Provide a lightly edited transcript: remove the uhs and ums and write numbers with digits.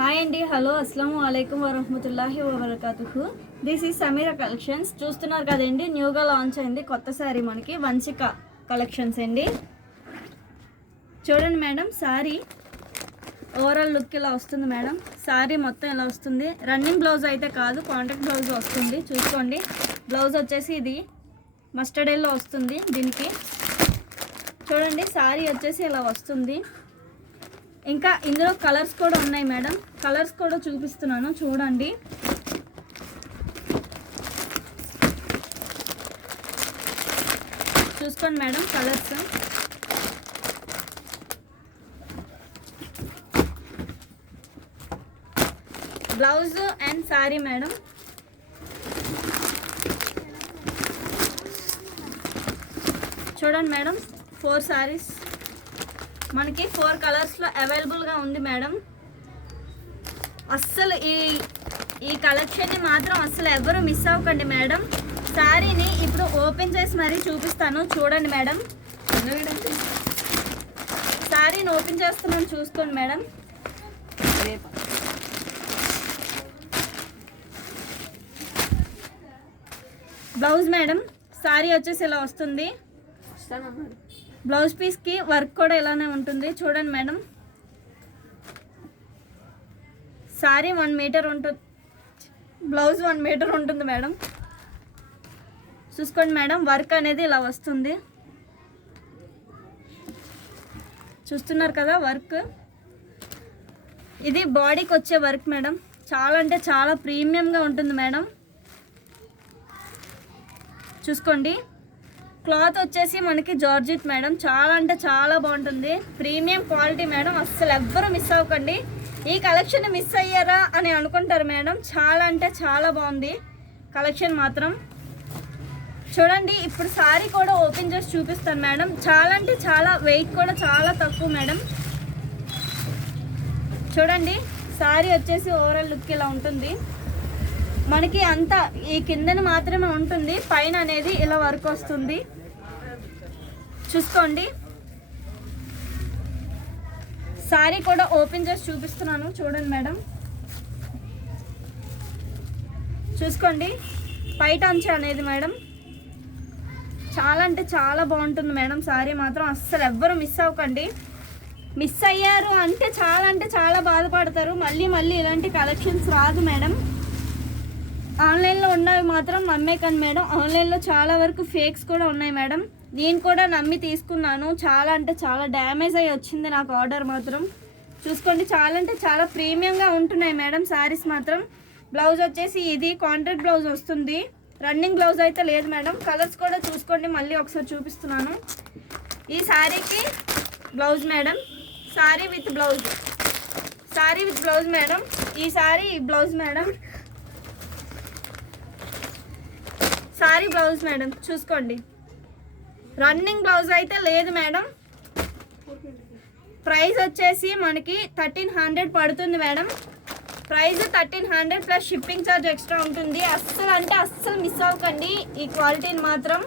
Hi అండి, hello, అస్సలాము అలైకుం వరహమతుల్లాహి వబర్కాతుహు. This is Sameera Collections. చూస్తున్నారు కదండి, న్యూగా లాంచ్ అయింది కొత్త శారీ మనకి వంశిక కలెక్షన్స్ అండి. చూడండి మేడం, శారీ ఓవరాల్ లుక్ ఇలా వస్తుంది మేడం. శారీ మొత్తం ఇలా వస్తుంది. రన్నింగ్ బ్లౌజ్ అయితే కాదు, కాంట్రాక్ట్ బ్లౌజ్ వస్తుంది. చూసుకోండి, బ్లౌజ్ వచ్చేసి ఇది మస్టర్డ్ ఎల్లో వస్తుంది. దీనికి చూడండి, శారీ వచ్చేసి ఇలా వస్తుంది. ఇంకా ఇందులో కలర్స్ కూడా ఉన్నాయి మేడం. కలర్స్ కూడా చూపిస్తున్నాను, చూడండి. చూసుకోండి madam, colours. Blouse and sari madam. చూడండి మేడం, 4 శారీస్ మనకి 4 కలర్స్లో అవైలబుల్గా ఉంది మేడం. అస్సలు ఈ కలెక్షన్ని మాత్రం అస్సలు ఎవరు మిస్ అవ్వకండి మేడం. శారీని ఇప్పుడు ఓపెన్ చేసి మరీ చూపిస్తాను, చూడండి మేడం. శారీని ఓపెన్ చేస్తున్నాను, చూసుకోండి మేడం. బ్లౌజ్ మేడం, శారీ వచ్చేసి ఇలా వస్తుంది. బ్లౌజ్ పీస్కి వర్క్ కూడా ఇలానే ఉంటుంది. చూడండి మేడం, శారీ 1 మీటర్ ఉంటుంది, బ్లౌజ్ 1 మీటర్ ఉంటుంది మేడం. చూసుకోండి మేడం, వర్క్ అనేది ఇలా వస్తుంది. చూస్తున్నారు కదా వర్క్. ఇది బాడీకి వచ్చే వర్క్ మేడం. చాలా అంటే చాలా ప్రీమియంగా ఉంటుంది మేడం. చూసుకోండి, క్లాత్ వచ్చేసి మనకి జార్జెట్ మేడం. చాలా అంటే చాలా బాగుంటుంది, ప్రీమియం క్వాలిటీ మేడం. అస్సలు ఎవ్వరు మిస్ అవ్వకండి. ఈ కలెక్షన్ మిస్ అయ్యారా అని అనుకుంటారు మేడం. చాలా అంటే చాలా బాగుంది కలెక్షన్ మాత్రం. చూడండి, ఇప్పుడు శారీ కూడా ఓపెన్ చేసి చూపిస్తాను మేడం. చాలా అంటే చాలా వెయిట్ కూడా చాలా తక్కువ మేడం. చూడండి, శారీ వచ్చేసి ఓవరాల్ లుక్ ఇలా ఉంటుంది మనకి. అంతా ఈ కిందన మాత్రమే ఉంటుంది, పైన అనేది ఇలా వర్క్ వస్తుంది. చూసుకోండి, శారీ కూడా ఓపెన్ చేసి చూపిస్తున్నాను, చూడండి మేడం. చూసుకోండి, పైట అంచు అనేది మేడం. చాలా అంటే చాలా బాగుంటుంది మేడం. శారీ మాత్రం అస్సలు ఎవ్వరు మిస్ అవ్వకండి. మిస్ అయ్యారు అంటే చాలా బాధపడతారు. మళ్ళీ ఇలాంటి కలెక్షన్స్ రాదు మేడం. ఆన్లైన్లో ఉన్నవి మాత్రం నమ్మేకండి మేడం. ఆన్లైన్లో చాలా వరకు ఫేక్స్ కూడా ఉన్నాయి మేడం. నేను కూడా నమ్మి తీసుకున్నాను. చాలా అంటే చాలా డ్యామేజ్ అయ్యి వచ్చింది నాకు ఆర్డర్ మాత్రం. చూసుకోండి, చాలా అంటే చాలా ప్రీమియంగా ఉంటున్నాయి మేడం శారీస్ మాత్రం. బ్లౌజ్ వచ్చేసి ఇది కాంట్రాక్ట్ బ్లౌజ్ వస్తుంది, రన్నింగ్ బ్లౌజ్ అయితే లేదు మేడం. కలర్స్ కూడా చూసుకోండి, మళ్ళీ ఒకసారి చూపిస్తున్నాను. ఈ శారీకి blouse madam, sari with blouse, sari with blouse madam. ఈ sari blouse madam, sari blouse madam. చూసుకోండి, రన్నింగ్ బ్లౌజ్ అయితే లేదు మేడం. ప్రైస్ వచ్చేసి మనకి 1300 పడుతుంది madam. Price 1300 plus shipping charge extra ఉంటుంది. అస్సలు అంటే అస్సలు మిస్ అవ్వకండి ఈ క్వాలిటీని మాత్రం.